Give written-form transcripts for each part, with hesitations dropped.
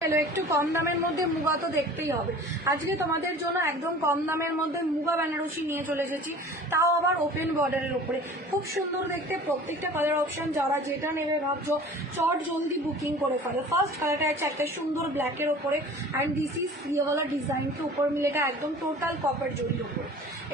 Hello, একটু কম দামের মধ্যে মুগা তো দেখতেই হবে। আজকে তোমাদের জন্য একদম কম দামের মধ্যে মুগা বেনারসি নিয়ে চলে এসেছি, তাও আবার ওপেন বর্ডারের উপরে। খুব সুন্দর দেখতে, প্রত্যেকটা কালার অপশন। যারা যেটা নেবে ভাবছো চট জলদি বুকিং করে ফেলো। ফার্স্ট কালারটা আছে একটা সুন্দর ব্ল্যাকের ওপরে, অ্যান্ড দিস ইজ ইয়েওয়ালা ডিজাইনকে উপর মিলেটা একদম টোটাল কপার জরির ওপরে।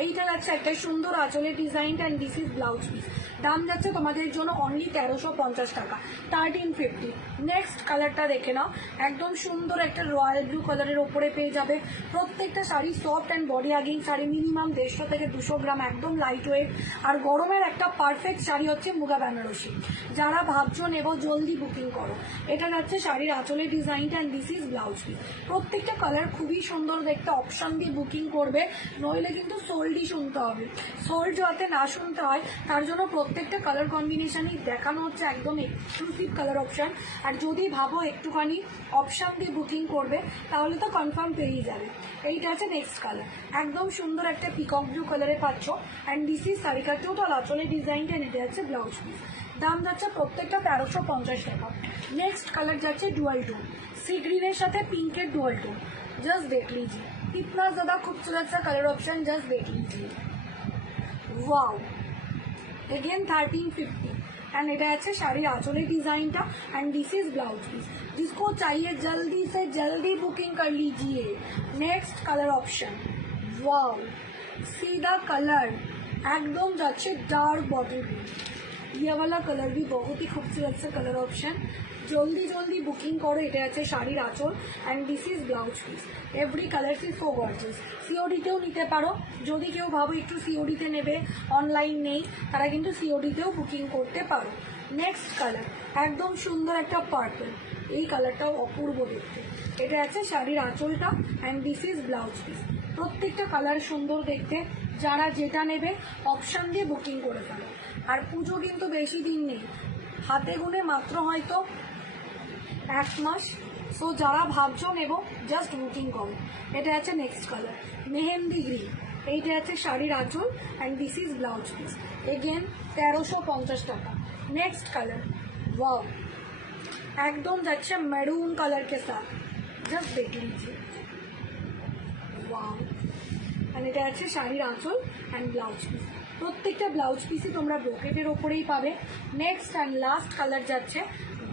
এইটা যাচ্ছে একটা সুন্দর আঁচলের design, and this is blouse piece. দাম যাচ্ছে তোমাদের জন্য অনলি 1350 টাকা, 1350। নেক্সট কালারটা দেখে নাও, একদম সুন্দর একটা রয়্যাল ব্লু কালারের ওপরে পেয়ে যাবে। প্রত্যেকটা শাড়ি সফট অ্যান্ড বডি আগিং শাড়ি, মিনিমাম 150 থেকে 200 গ্রাম, একদম লাইট ওয়েট। আর গরমের একটা পারফেক্ট শাড়ি হচ্ছে মুগা বেনারসি। যারা ভাবছো নেবো জলদি বুকিং করো। এটা যাচ্ছে শাড়ির আঁচলের ডিজাইনটা, and this is blouse piece. প্রত্যেকটা কালার খুবই সুন্দর দেখতে, অপশন দিয়ে বুকিং করবে, নইলে কিন্তু সোল্ডই শুনতে হবে। সোল্ড যাতে না শুনতে হয় তার জন্য প্রত্যেকটা কালার কম্বিনেশনই দেখানো হচ্ছে, একদম এক্সক্লুসিভ কালার অপশন। আর যদি ভাবো একটুখানি অপশন দিয়ে বুকিং করবে তাহলে তো কনফার্ম পেয়েই যাবে। এইটা আছে নেক্সট কালার, একদম সুন্দর একটা পিকক ব্লু কালারে পাচ্ছ, অ্যান্ড দিস ইজ শাড়িটা টোটাল আঁচলের ডিজাইনটা, এটা যাচ্ছে ব্লাউজ পিস। দাম যাচ্ছে প্রত্যেকটা 1350 টাকা। নেক্সট কালার যাচ্ছে ডুয়াল টোন, সি গ্রিনের সাথে পিঙ্কের ডুয়াল টোन। जस्ट देख लीजिए कितना ज्यादा खूबसूरत सा कलर ऑप्शन, जस्ट देख लीजिए। Wow, again 1350। एंड এটা আছে শাড়ির আঁচলের ডিজাইনটা, and this is blouse piece. जिसको चाहिए जल्दी से जल्दी बुकिंग कर लीजिए। Next colour option, wow, see the colour, एकदम जाच्छे डार्क बॉटल ग्रीन। ये वाला कलर भी बहुत ही खूबसूरत सा कलर ऑप्शन। जल्दी जल्दी बुकिंग करो। এটা আছে শাড়ির আঁচল, and this is blouse piece. Every colour is so gorgeous. সিওডিতেও নিতে পারো, যদি কেউ ভাবো একটু সিওডিতে নেবে, অনলাইন নেই, তারা কিন্তু সিওডিতেও বুকিং করতে পারো। নেক্সট কালার, একদম সুন্দর একটা পার্পল, এই কালারটাও অপূর্ব দেখতে। এটা আছে শাড়ির আঁচলটা, and this is blouse piece. প্রত্যেকটা কালার সুন্দর দেখতে, যারা যেটা নেবে অপশন দিয়ে বুকিং করে ফেলো। আর পুজো কিন্তু বেশি দিন নেই, হাতে গুনে মাত্র হয়তো 1 মাস। সো যারা ভাবছো নেবো জাস্ট বুকিং করো। এটা আছে নেক্সট কালার, মেহেন্দি গ্রিন। এইটা আছে শাড়ির আঁচল, and this is blouse piece. Again 1350 টাকা। नेक्स्ट कलर, वाओ, एकदम যাচ্ছে মেরুন कलर के साथ, जस्ट देख लीजिए। वाओ, আর এটা আছে শাড়ির আঁচল অ্যান্ড ব্লাউজ পিস। প্রত্যেকটা ব্লাউজ পিসই তোমরা ব্রোকেটের ওপরেই পাবে। নেক্সট অ্যান্ড লাস্ট কালার যাচ্ছে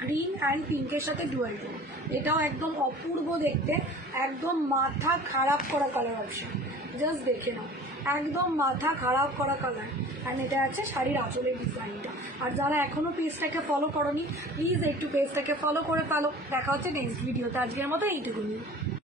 গ্রিন অ্যান্ড পিঙ্কের সাথে ডুয়াল টোন। এটাও একদম অপূর্ব দেখতে, একদম মাথা খারাপ করা কালার অপশন। জাস্ট দেখে নাও, একদম মাথা খারাপ করা কালার। অ্যান্ড এটা আছে শাড়ির আঁচলের ডিজাইনটা। আর যারা এখনো পেজটাকে ফলো করোনি, প্লিজ একটু পেজটাকে ফলো করে ফেলো। দেখা হচ্ছে নেক্সট ভিডিওতে। আজকের মতো এইটুকুনি।